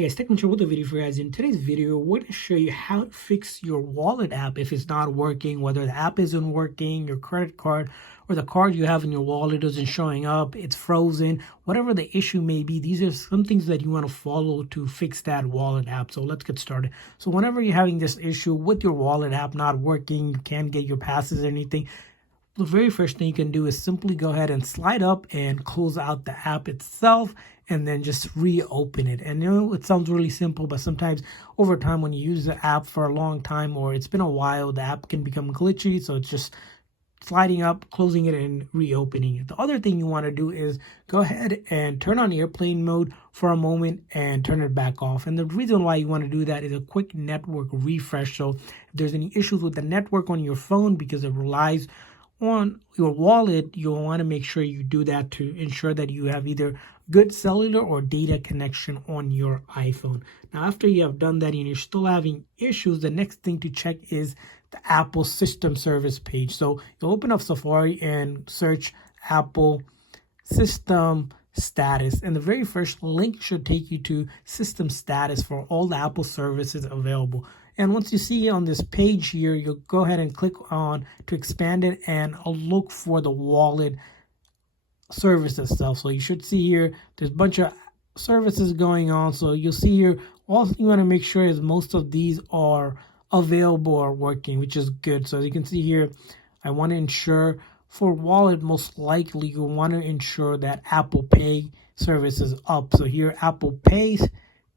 Hey guys, Technical with a video for you guys. In today's video, we're going to show you how to fix your wallet app if it's not working, whether the app isn't working, your credit card, or the card you have in your wallet isn't showing up, it's frozen, whatever the issue may be. These are some things that you want to follow to fix that wallet app. So let's get started. So whenever you're having this issue with your wallet app not working, you can't get your passes or anything, the very first thing you can do is simply go ahead and slide up and close out the app itself and then just reopen it. And you know, it sounds really simple, but sometimes over time when you use the app for a long time or it's been a while, the app can become glitchy. So it's just sliding up, closing it, and reopening it. The other thing you want to do is go ahead and turn on airplane mode for a moment and turn it back off. And the reason why you want to do that is a quick network refresh. So if there's any issues with the network on your phone because it relies on your wallet, you'll want to make sure you do that to ensure that you have either good cellular or data connection on your iPhone. Now, after you have done that and you're still having issues, the next thing to check is the Apple System Service page. So you'll open up Safari and search Apple System Status, and the very first link should take you to System Status for all the Apple services available. And once you see on this page here, you'll go ahead and click on to expand it and look for the wallet service itself. So you should see here, there's a bunch of services going on. So you'll see here, all you want to make sure is most of these are available or working, which is good. So as you can see here, I want to ensure for wallet, most likely you'll want to ensure that Apple Pay service is up. So here, Apple Pay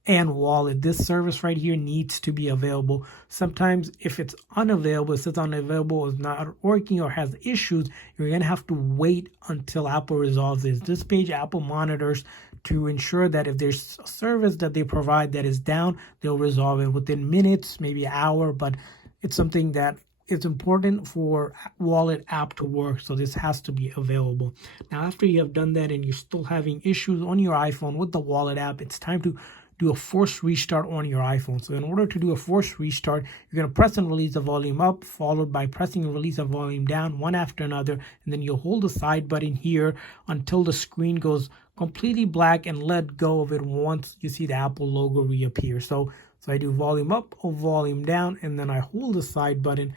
and wallet, this service right here needs to be available. Sometimes if it's unavailable, it says unavailable, is not working or has issues, you're going to have to wait until Apple resolves this. This page Apple monitors to ensure that if there's a service that they provide that is down, they'll resolve it within minutes, maybe an hour, but it's something that it's important for wallet app to work, so this has to be available. Now, after you have done that and you're still having issues on your iPhone with the wallet app, it's time to do a forced restart on your iPhone. So in order to do a forced restart, you're going to press and release the volume up, followed by pressing and release the volume down, one after another, and then you'll hold the side button here until the screen goes completely black and let go of it once you see the Apple logo reappear. So I do volume up or volume down, and then I hold the side button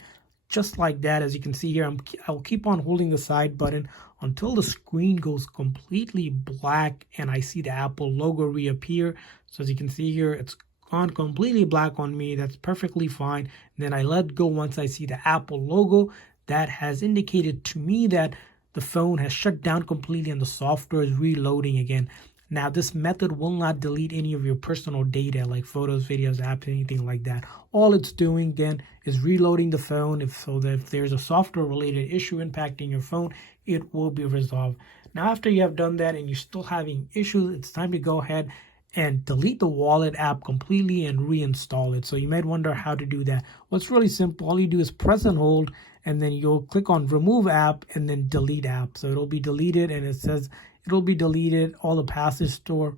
just like that. As you can see here, I'll keep on holding the side button until the screen goes completely black and I see the Apple logo reappear. So as you can see here, it's gone completely black on me. That's perfectly fine. And then I let go once I see the Apple logo. That has indicated to me that the phone has shut down completely and the software is reloading again. Now, this method will not delete any of your personal data like photos, videos, apps, anything like that. All it's doing then is reloading the phone. If there's a software related issue impacting your phone, it will be resolved. Now, after you have done that and you're still having issues, it's time to go ahead and delete the wallet app completely and reinstall it. So you might wonder how to do that. Well, it's really simple. All you do is press and hold, and then you'll click on remove app and then delete app. So it'll be deleted, and it says it'll be deleted. All the passes stored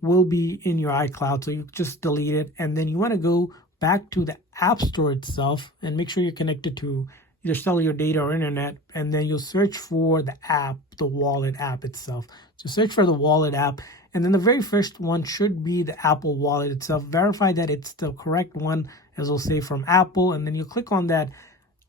will be in your iCloud. So you just delete it, and then you want to go back to the App Store itself and make sure you're connected to either cellular data or internet, and then you'll search for the app, the wallet app itself. So search for the wallet app, and then the very first one should be the Apple Wallet itself. Verify that it's the correct one, as we'll say, from Apple, and then you click on that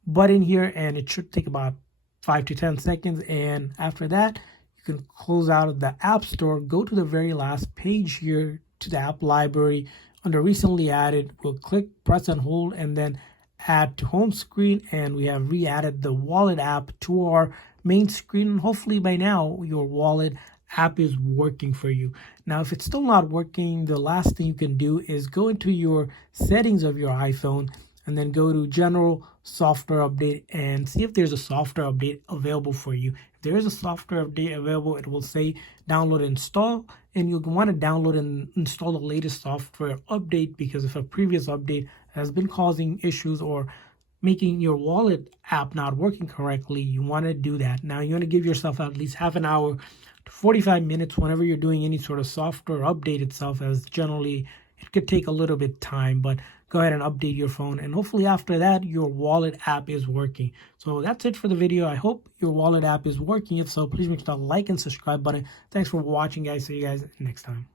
button here, and it should take about 5 to 10 seconds. And after that, you can close out of the App Store, go to the very last page here to the app library. Under recently added, we'll click, press and hold, and then add to home screen, and we have re-added the wallet app to our main screen. Hopefully by now your wallet app is working for you. Now, if it's still not working, the last thing you can do is go into your settings of your iPhone and then go to general software update and see if there's a software update available for you. If there is a software update available, it will say download and install, and you'll want to download and install the latest software update, because if a previous update has been causing issues or making your wallet app not working correctly, you want to do that. Now, you want to give yourself at least half an hour to 45 minutes whenever you're doing any sort of software update itself, as generally it could take a little bit of time, but go ahead and update your phone, and hopefully after that your wallet app is working. So that's it for the video. I hope your wallet app is working. If so, please make sure to like and subscribe button. Thanks for watching, guys. See you guys next time.